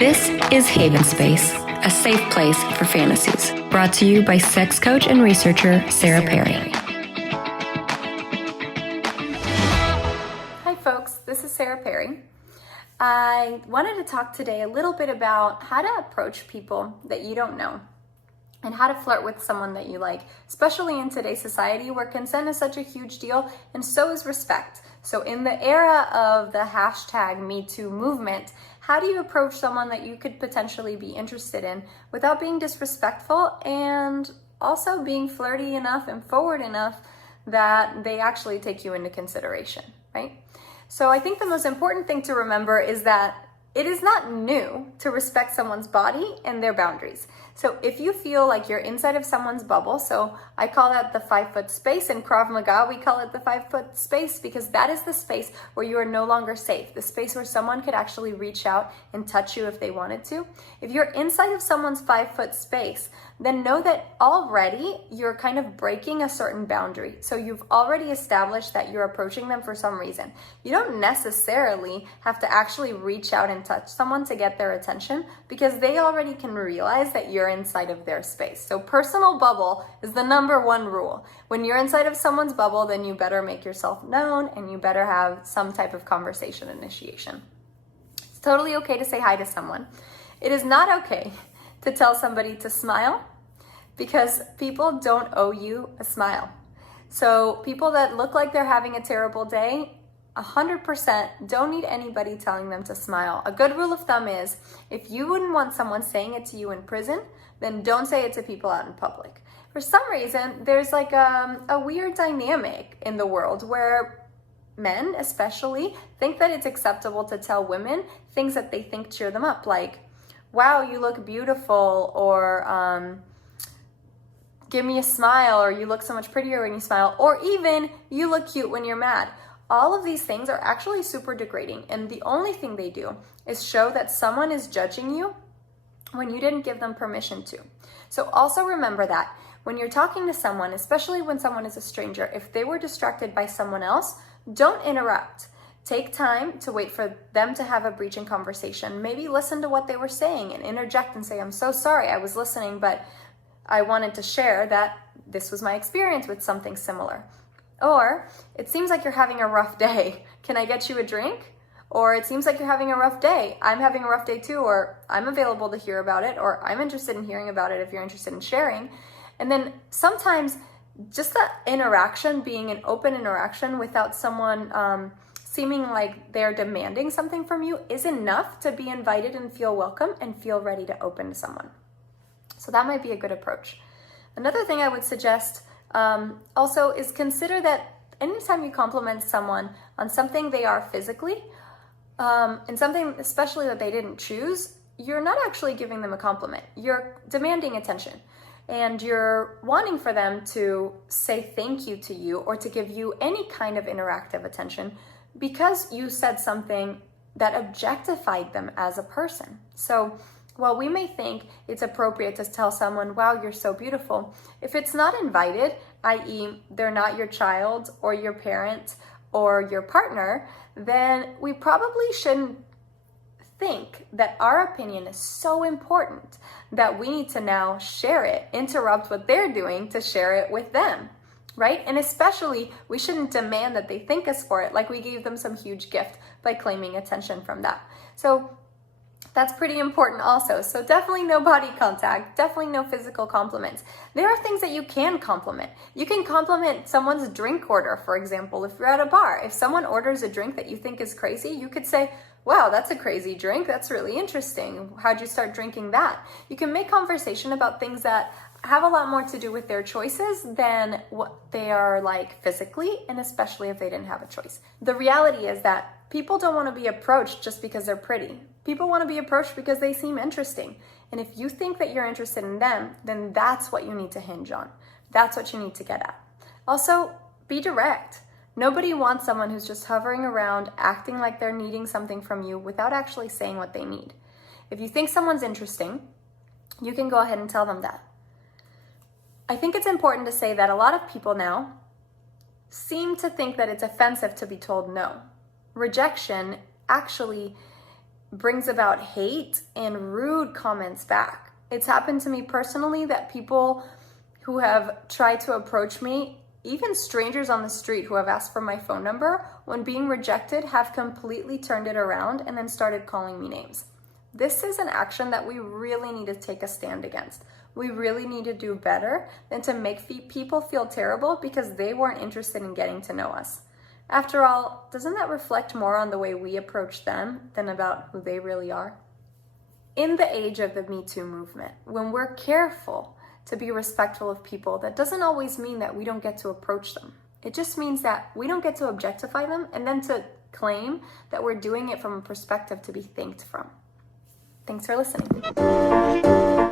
This is Haven Space, a safe place for fantasies, brought to you by sex coach and researcher Sarah Perry. Hi folks, this is Sarah Perry. I wanted to talk today a little bit about how to approach people that you don't know and how to flirt with someone that you like, especially in today's society where consent is such a huge deal and so is respect. So in the era of the hashtag #MeToo movement, how do you approach someone that you could potentially be interested in without being disrespectful and also being flirty enough and forward enough that they actually take you into consideration, right? So I think the most important thing to remember is that it is not new to respect someone's body and their boundaries. So if you feel like you're inside of someone's bubble, so I call that the 5-foot space. In Krav Maga, we call it the 5-foot space because that is the space where you are no longer safe, the space where someone could actually reach out and touch you if they wanted to. If you're inside of someone's 5-foot space, then know that already you're kind of breaking a certain boundary. So you've already established that you're approaching them for some reason. You don't necessarily have to actually reach out and touch someone to get their attention because they already can realize that you're inside of their space. So personal bubble is the number one rule. When you're inside of someone's bubble, then you better make yourself known and you better have some type of conversation initiation. It's totally okay to say hi to someone. It is not okay to tell somebody to smile because people don't owe you a smile. So people that look like they're having a terrible day, 100% don't need anybody telling them to smile. A good rule of thumb is if you wouldn't want someone saying it to you in prison, then don't say it to people out in public. For some reason, there's like a weird dynamic in the world where men especially think that it's acceptable to tell women things that they think cheer them up, like, wow, you look beautiful, or give me a smile, or you look so much prettier when you smile, or even you look cute when you're mad. All of these things are actually super degrading, and the only thing they do is show that someone is judging you when you didn't give them permission to. So also remember that when you're talking to someone, especially when someone is a stranger, if they were distracted by someone else, don't interrupt. Take time to wait for them to have a breach in conversation. Maybe listen to what they were saying and interject and say, I'm so sorry, I was listening, but I wanted to share that this was my experience with something similar. Or, it seems like you're having a rough day. Can I get you a drink? Or, it seems like you're having a rough day. I'm having a rough day too, or I'm available to hear about it, or I'm interested in hearing about it if you're interested in sharing. And then sometimes just that interaction, being an open interaction without someone seeming like they're demanding something from you, is enough to be invited and feel welcome and feel ready to open to someone. So that might be a good approach. Another thing I would suggest also is consider that anytime you compliment someone on something they are physically, and something especially that they didn't choose, you're not actually giving them a compliment. You're demanding attention. And you're wanting for them to say thank you to you or to give you any kind of interactive attention because you said something that objectified them as a person. So while we may think it's appropriate to tell someone, wow, you're so beautiful, if it's not invited, i.e. they're not your child or your parent or your partner, then we probably shouldn't think that our opinion is so important that we need to now share it, interrupt what they're doing to share it with them, right? And especially, we shouldn't demand that they thank us for it like we gave them some huge gift by claiming attention from that. So that's pretty important also. So definitely no body contact, definitely no physical compliments. There are things that you can compliment. You can compliment someone's drink order, for example, if you're at a bar. If someone orders a drink that you think is crazy, you could say, wow, that's a crazy drink. That's really interesting. How'd you start drinking that? You can make conversation about things that have a lot more to do with their choices than what they are like physically, and especially if they didn't have a choice. The reality is that people don't want to be approached just because they're pretty. People want to be approached because they seem interesting. And if you think that you're interested in them, then that's what you need to hinge on. That's what you need to get at. Also, be direct. Nobody wants someone who's just hovering around, acting like they're needing something from you without actually saying what they need. If you think someone's interesting, you can go ahead and tell them that. I think it's important to say that a lot of people now seem to think that it's offensive to be told no. Rejection actually brings about hate and rude comments back. It's happened to me personally that people who have tried to approach me, even strangers on the street who have asked for my phone number, when being rejected, have completely turned it around and then started calling me names. This is an action that we really need to take a stand against. We really need to do better than to make people feel terrible because they weren't interested in getting to know us. After all, doesn't that reflect more on the way we approach them than about who they really are? In the age of the Me Too movement, when we're careful to be respectful of people, that doesn't always mean that we don't get to approach them. It just means that we don't get to objectify them and then to claim that we're doing it from a perspective to be thanked from. Thanks for listening.